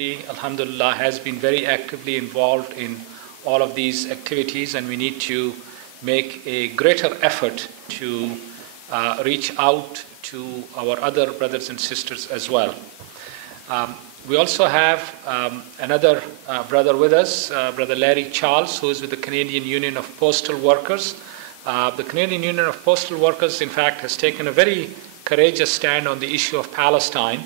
Alhamdulillah, has been very actively involved in all of these activities, and we need to make a greater effort to reach out to our other brothers and sisters as well. We also have another brother with us, Brother Larry Charles, who is with the Canadian Union of Postal Workers. The Canadian Union of Postal Workers, in fact, has taken a very courageous stand on the issue of Palestine.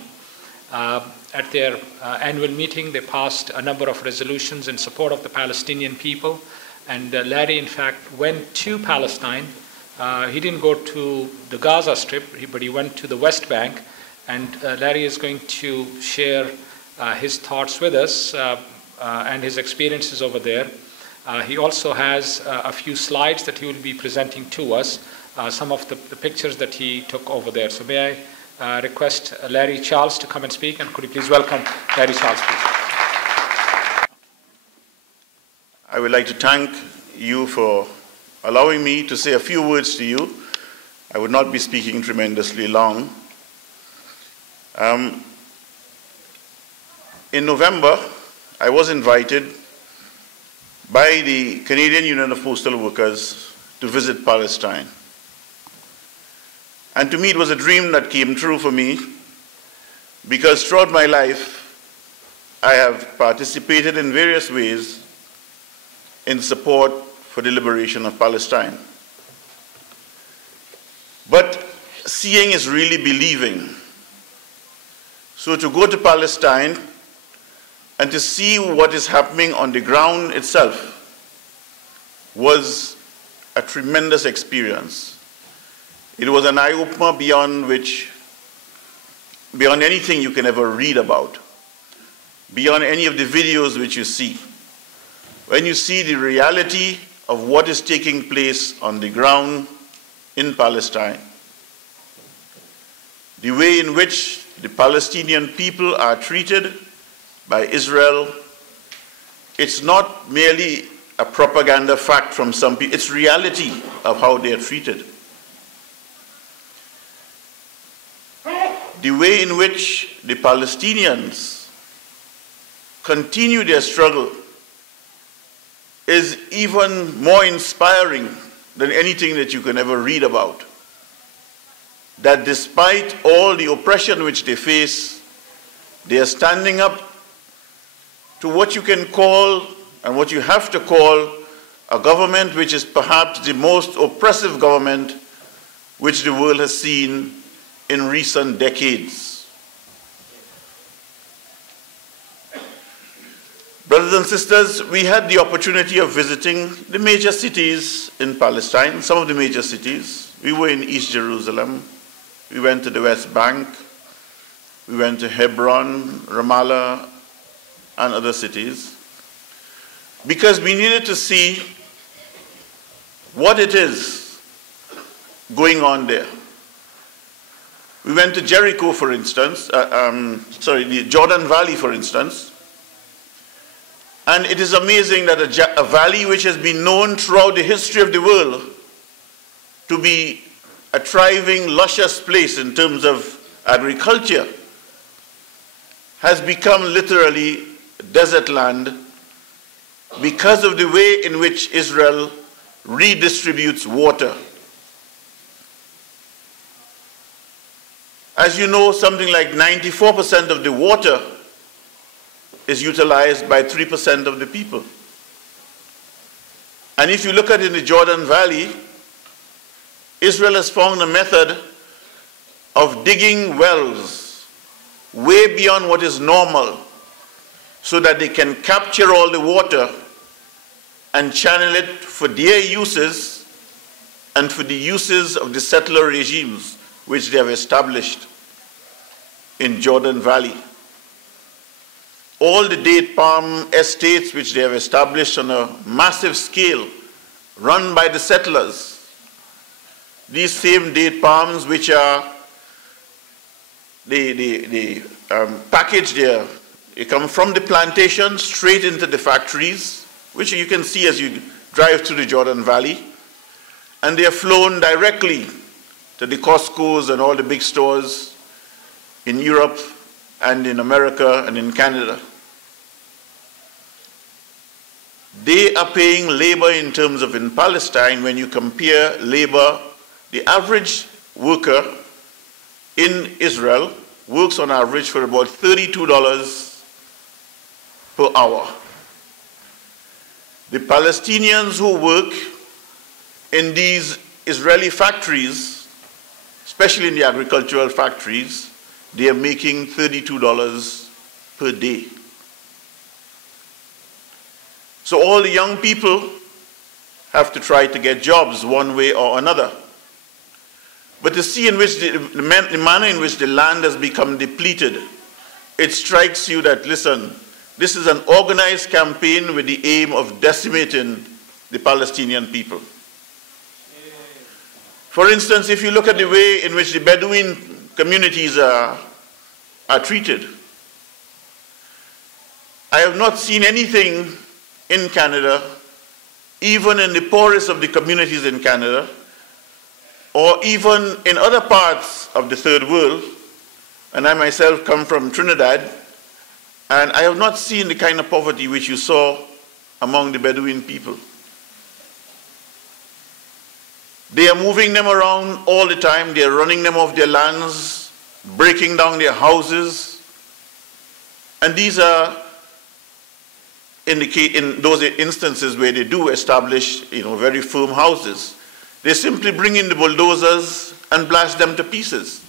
At their annual meeting, they passed a number of resolutions in support of the Palestinian people. And Larry, in fact, went to Palestine. He didn't go to the Gaza Strip, but he went to the West Bank. And Larry is going to share his thoughts with us and his experiences over there. He also has a few slides that he will be presenting to us, some of the pictures that he took over there. So may I request Larry Charles to come and speak, and could you please welcome Larry Charles, please. I would like to thank you for allowing me to say a few words to you. I would not be speaking tremendously long. In November, I was invited by the Canadian Union of Postal Workers to visit Palestine. And to me, it was a dream that came true for me, because throughout my life, I have participated in various ways in support for the liberation of Palestine. But seeing is really believing. So to go to Palestine and to see what is happening on the ground itself was a tremendous experience. It was an eye-opener beyond anything you can ever read about, beyond any of the videos which you see. When you see the reality of what is taking place on the ground in Palestine, the way in which the Palestinian people are treated by Israel, it's not merely a propaganda fact from some people, it's reality of how they are treated. The way in which the Palestinians continue their struggle is even more inspiring than anything that you can ever read about. That despite all the oppression which they face, they are standing up to what you can call, and what you have to call, a government which is perhaps the most oppressive government which the world has seen in recent decades. Brothers and sisters, we had the opportunity of visiting the major cities in Palestine, some of the major cities. We were in East Jerusalem. We went to the West Bank. We went to Hebron, Ramallah, and other cities, because we needed to see what it is going on there. We went to Jericho, for instance, the Jordan Valley, for instance, and it is amazing that a valley which has been known throughout the history of the world to be a thriving, luscious place in terms of agriculture has become literally desert land because of the way in which Israel redistributes water. As you know, something like 94% of the water is utilized by 3% of the people. And if you look at it in the Jordan Valley, Israel has found a method of digging wells way beyond what is normal, so that they can capture all the water and channel it for their uses and for the uses of the settler regimes which they have established in Jordan Valley. All the date palm estates which they have established on a massive scale, run by the settlers. These same date palms which are packaged there, they come from the plantation straight into the factories, which you can see as you drive through the Jordan Valley, and they are flown directly to the Costco's and all the big stores in Europe and in America and in Canada. they are paying labor in terms of in Palestine, when you compare labor, the average worker in Israel works on average for about $32 per hour. The Palestinians who work in these Israeli factories, especially in the agricultural factories, they are making $32 per day. So all the young people have to try to get jobs one way or another. But to see in which the manner in which the land has become depleted, it strikes you that, listen, this is an organized campaign with the aim of decimating the Palestinian people. For instance, if you look at the way in which the Bedouin communities are treated, I have not seen anything in Canada, even in the poorest of the communities in Canada, or even in other parts of the third world, and I myself come from Trinidad, and I have not seen the kind of poverty which you saw among the Bedouin people. They are moving them around all the time. They are running them off their lands, breaking down their houses. And these are in those instances where they do establish, very firm houses. They simply bring in the bulldozers and blast them to pieces.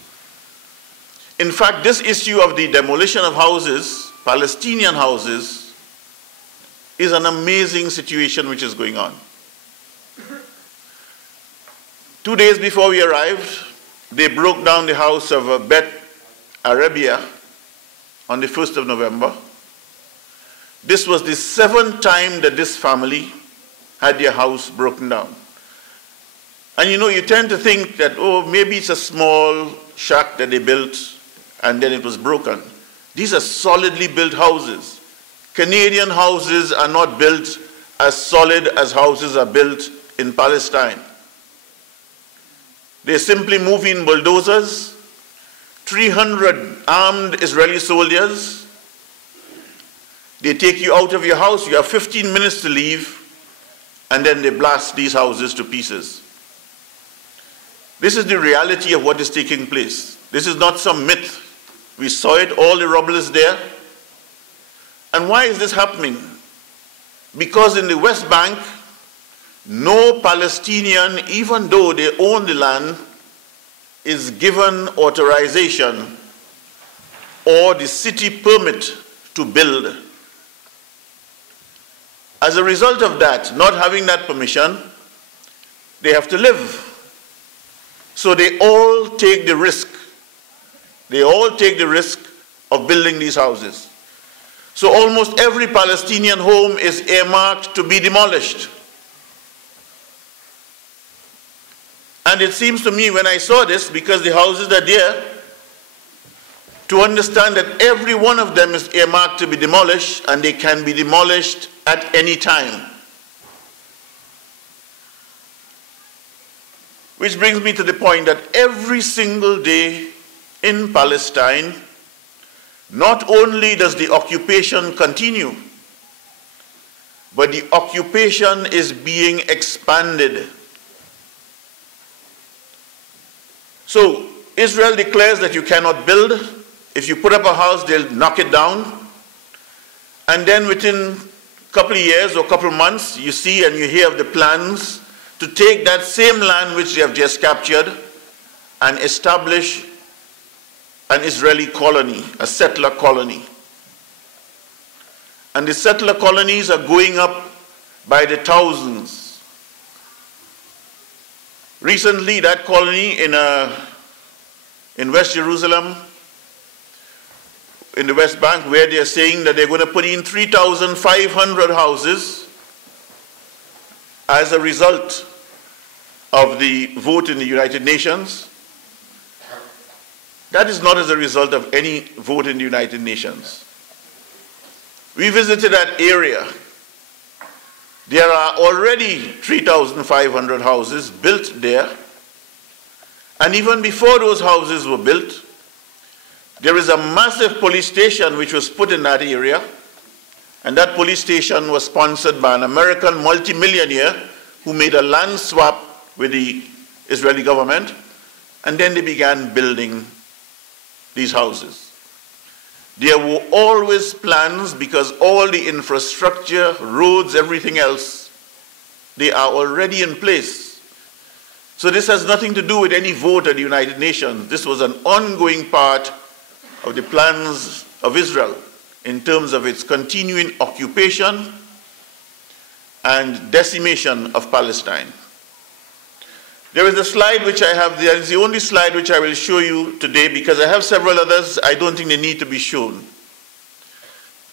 In fact, this issue of the demolition of houses, Palestinian houses, is an amazing situation which is going on. 2 days before we arrived, they broke down the house of Bet Arabia on the 1st of November. This was the 7th time that this family had their house broken down. And you tend to think that, oh, maybe it's a small shack that they built and then it was broken. These are solidly built houses. Canadian houses are not built as solid as houses are built in Palestine. They simply move in bulldozers, 300 armed Israeli soldiers. They take you out of your house, you have 15 minutes to leave, and then they blast these houses to pieces. This is the reality of what is taking place. This is not some myth. We saw it, all the rubble is there. And why is this happening? Because in the West Bank, no Palestinian, even though they own the land, is given authorization or the city permit to build. As a result of that, not having that permission, they have to live. So they all take the risk. They all take the risk of building these houses. So almost every Palestinian home is earmarked to be demolished. And it seems to me when I saw this, because the houses are there, to understand that every one of them is earmarked to be demolished, and they can be demolished at any time. Which brings me to the point that every single day in Palestine, not only does the occupation continue, but the occupation is being expanded. So Israel declares that you cannot build. If you put up a house, they'll knock it down. And then within a couple of years or a couple of months, you see and you hear of the plans to take that same land which they have just captured and establish an Israeli colony, a settler colony. And the settler colonies are going up by the thousands. Recently, that colony in West Jerusalem, in the West Bank, where they're saying that they're going to put in 3,500 houses as a result of the vote in the United Nations. That is not as a result of any vote in the United Nations. We visited that area. There are already 3,500 houses built there. And even before those houses were built, there is a massive police station which was put in that area. And that police station was sponsored by an American multimillionaire who made a land swap with the Israeli government, and then they began building these houses. There were always plans, because all the infrastructure, roads, everything else, they are already in place. So this has nothing to do with any vote at the United Nations. This was an ongoing part of the plans of Israel in terms of its continuing occupation and decimation of Palestine. There is a slide which I have there. It's the only slide which I will show you today, because I have several others. I don't think they need to be shown.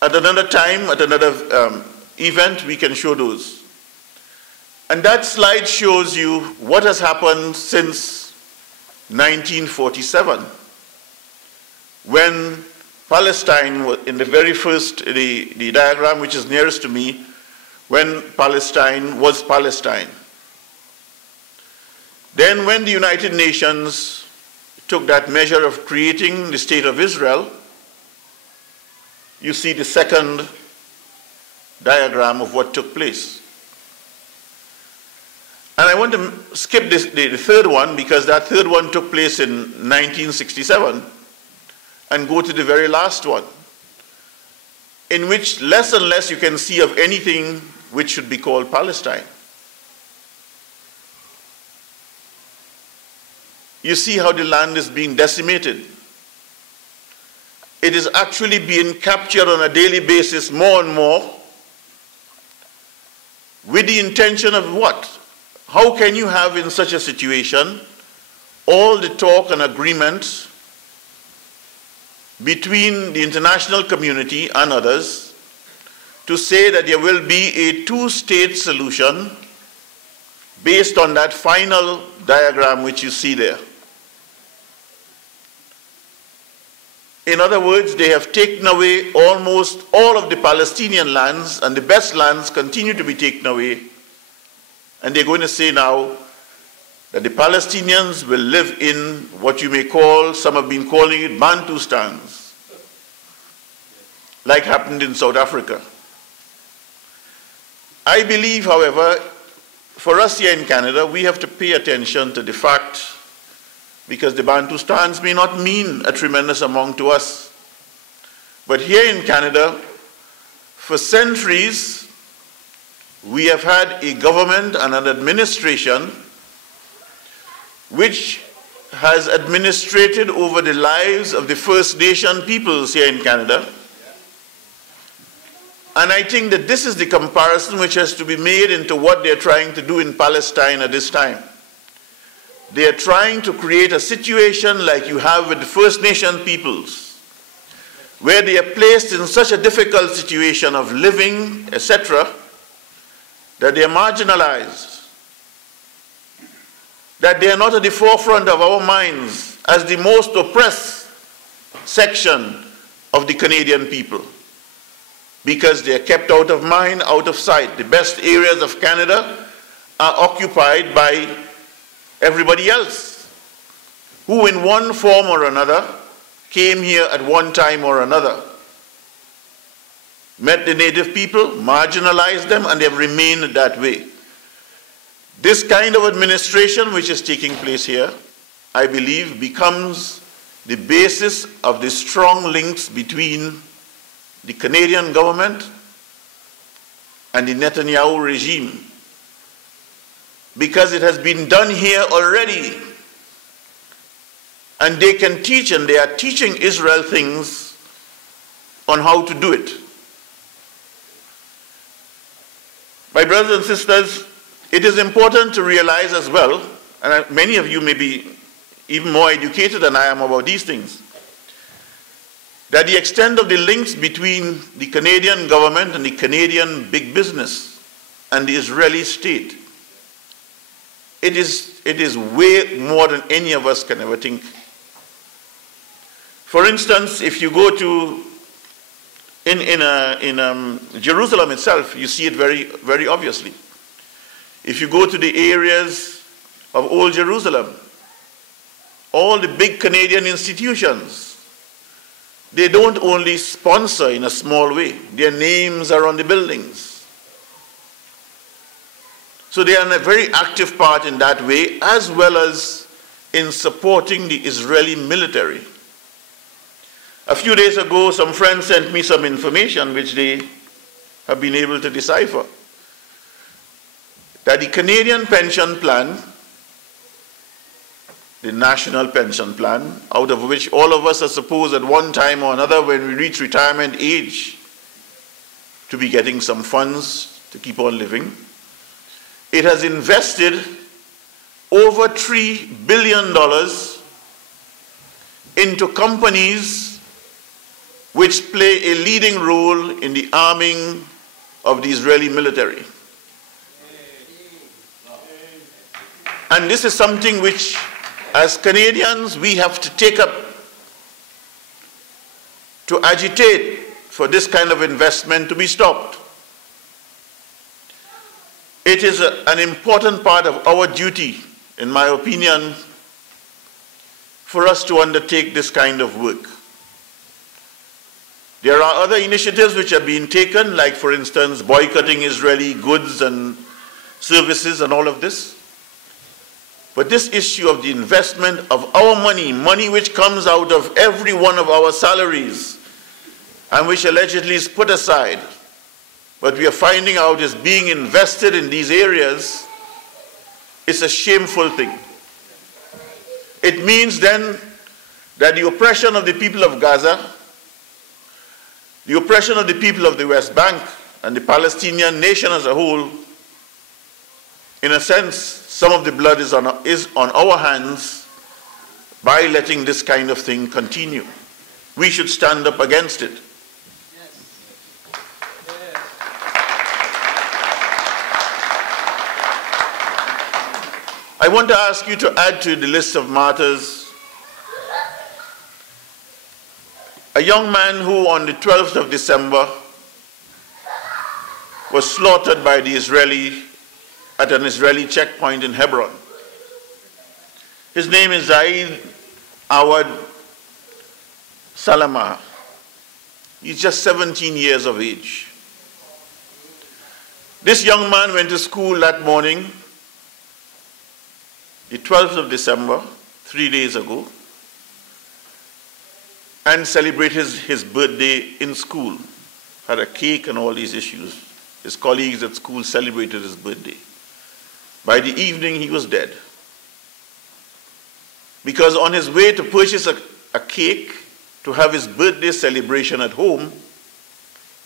At another time, at another event, we can show those. And that slide shows you what has happened since 1947, when Palestine, in the very first, the diagram which is nearest to me, when Palestine was Palestine. Then when the United Nations took that measure of creating the State of Israel, you see the second diagram of what took place. And I want to skip the third one, because that third one took place in 1967, and go to the very last one, in which less and less you can see of anything which should be called Palestine. You see how the land is being decimated. It is actually being captured on a daily basis more and more, with the intention of what? How can you have in such a situation all the talk and agreement between the international community and others to say that there will be a two-state solution based on that final diagram which you see there? In other words, they have taken away almost all of the Palestinian lands, and the best lands continue to be taken away. And they're going to say now that the Palestinians will live in what you may call, some have been calling it Bantustans, like happened in South Africa. I believe, however, for us here in Canada, we have to pay attention to the fact, because the Bantustans may not mean a tremendous amount to us. But here in Canada, for centuries, we have had a government and an administration which has administrated over the lives of the First Nation peoples here in Canada. And I think that this is the comparison which has to be made into what they're trying to do in Palestine at this time. They are trying to create a situation like you have with the First Nation peoples, where they are placed in such a difficult situation of living, etc., that they are marginalized, that they are not at the forefront of our minds as the most oppressed section of the Canadian people, because they are kept out of mind, out of sight. The best areas of Canada are occupied by everybody else, who in one form or another came here at one time or another, met the native people, marginalized them, and they have remained that way. This kind of administration which is taking place here, I believe, becomes the basis of the strong links between the Canadian government and the Netanyahu regime, because it has been done here already. And they can teach, and they are teaching Israel things on how to do it. My brothers and sisters, it is important to realize as well, and many of you may be even more educated than I am about these things, that the extent of the links between the Canadian government and the Canadian big business and the Israeli state, it is way more than any of us can ever think. For instance, if you go to in Jerusalem itself, you see it very, very obviously. If you go to the areas of Old Jerusalem, all the big Canadian institutions they don't only sponsor in a small way, their names are on the buildings. So they are a very active part in that way, as well as in supporting the Israeli military. A few days ago, some friends sent me some information which they have been able to decipher. That the Canadian pension plan, the national pension plan, out of which all of us are supposed at one time or another when we reach retirement age to be getting some funds to keep on living, it has invested over $3 billion into companies which play a leading role in the arming of the Israeli military. And this is something which, as Canadians, we have to take up to agitate for this kind of investment to be stopped. It is an important part of our duty, in my opinion, for us to undertake this kind of work. There are other initiatives which are being taken, like, for instance, boycotting Israeli goods and services and all of this. But this issue of the investment of our money, money which comes out of every one of our salaries and which allegedly is put aside, but we are finding out is being invested in these areas, is a shameful thing. It means then that the oppression of the people of Gaza, the oppression of the people of the West Bank and the Palestinian nation as a whole, in a sense, some of the blood is on our hands by letting this kind of thing continue. We should stand up against it. I want to ask you to add to the list of martyrs a young man who on the 12th of December was slaughtered by the at an Israeli checkpoint in Hebron. His name is Zaid Awad Salamah. He's just 17 years of age. This young man went to school that morning, the 12th of December, 3 days ago, and celebrated his birthday in school. Had a cake and all these issues. His colleagues at school celebrated his birthday. By the evening, he was dead. Because on his way to purchase a cake to have his birthday celebration at home,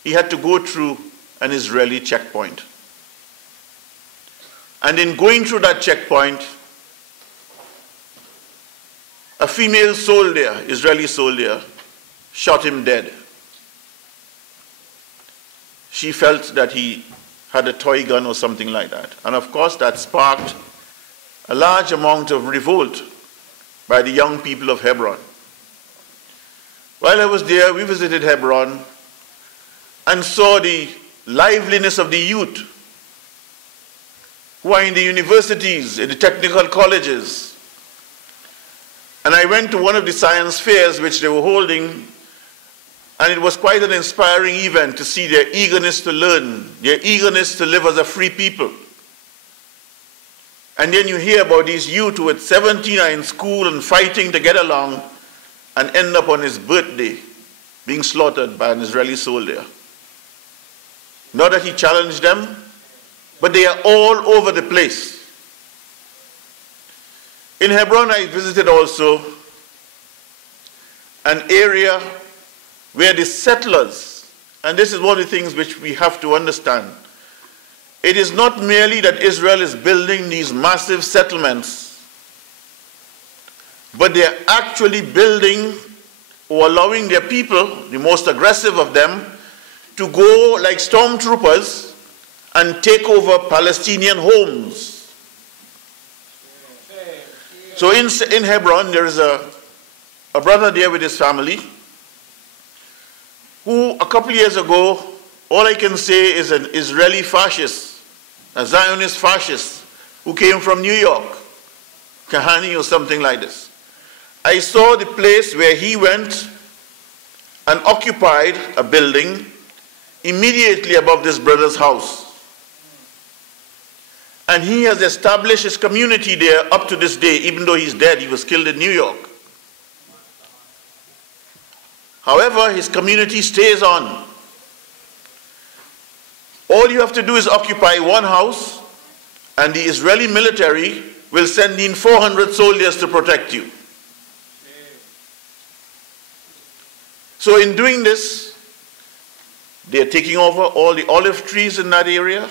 he had to go through an Israeli checkpoint. And in going through that checkpoint, a female soldier, Israeli soldier, shot him dead. She felt that he had a toy gun or something like that. And of course, that sparked a large amount of revolt by the young people of Hebron. While I was there, we visited Hebron and saw the liveliness of the youth who are in the universities, in the technical colleges. And I went to one of the science fairs which they were holding, and it was quite an inspiring event to see their eagerness to learn, their eagerness to live as a free people. And then you hear about these youth who at 17 are in school and fighting to get along and end up on his birthday being slaughtered by an Israeli soldier. Not that he challenged them, but they are all over the place. In Hebron, I visited also an area where the settlers, and this is one of the things which we have to understand, it is not merely that Israel is building these massive settlements, but they are actually building or allowing their people, the most aggressive of them, to go like stormtroopers and take over Palestinian homes. So in Hebron, there is a brother there with his family who a couple of years ago, all I can say is an Israeli fascist, a Zionist fascist who came from New York, Kahani or something like this. I saw the place where he went and occupied a building immediately above this brother's house. And he has established his community there up to this day, even though he's dead. He was killed in New York. However, his community stays on. All you have to do is occupy one house, and the Israeli military will send in 400 soldiers to protect you. So in doing this, they are taking over all the olive trees in that area.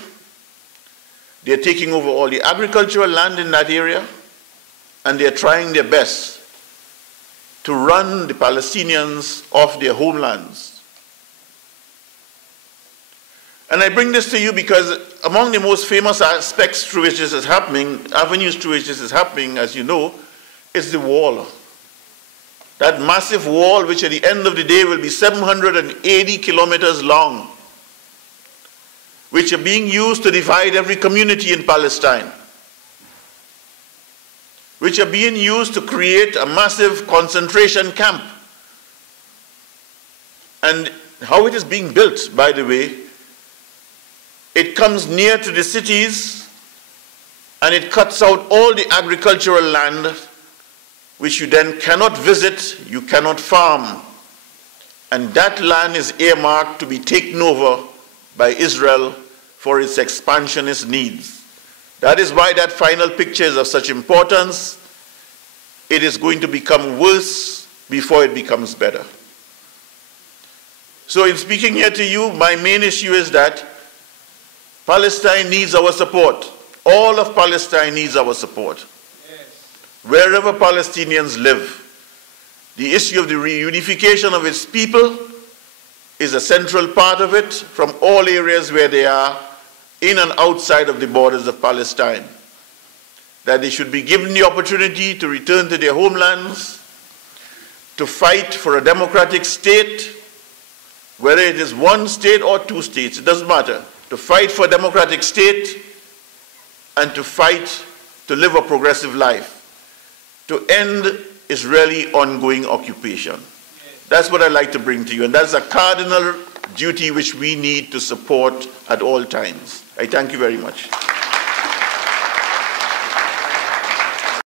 They are taking over all the agricultural land in that area, and they are trying their best to run the Palestinians off their homelands. And I bring this to you because among the most famous aspects through which this is happening, avenues through which this is happening, as you know, is the wall. That massive wall, which at the end of the day will be 780 kilometers long, which are being used to divide every community in Palestine, which are being used to create a massive concentration camp. And how it is being built, by the way, it comes near to the cities and it cuts out all the agricultural land which you then cannot visit, you cannot farm. And that land is earmarked to be taken over by Israel for its expansionist needs. That is why that final picture is of such importance. It is going to become worse before it becomes better. So in speaking here to you, my main issue is that Palestine needs our support. All of Palestine needs our support. Wherever Palestinians live, the issue of the reunification of its people is a central part of it from all areas where they are in and outside of the borders of Palestine. That they should be given the opportunity to return to their homelands, to fight for a democratic state, whether it is one state or two states, it doesn't matter. To fight for a democratic state and to fight to live a progressive life, to end Israeli ongoing occupation. That's what I'd like to bring to you, and that's a cardinal duty which we need to support at all times. I thank you very much.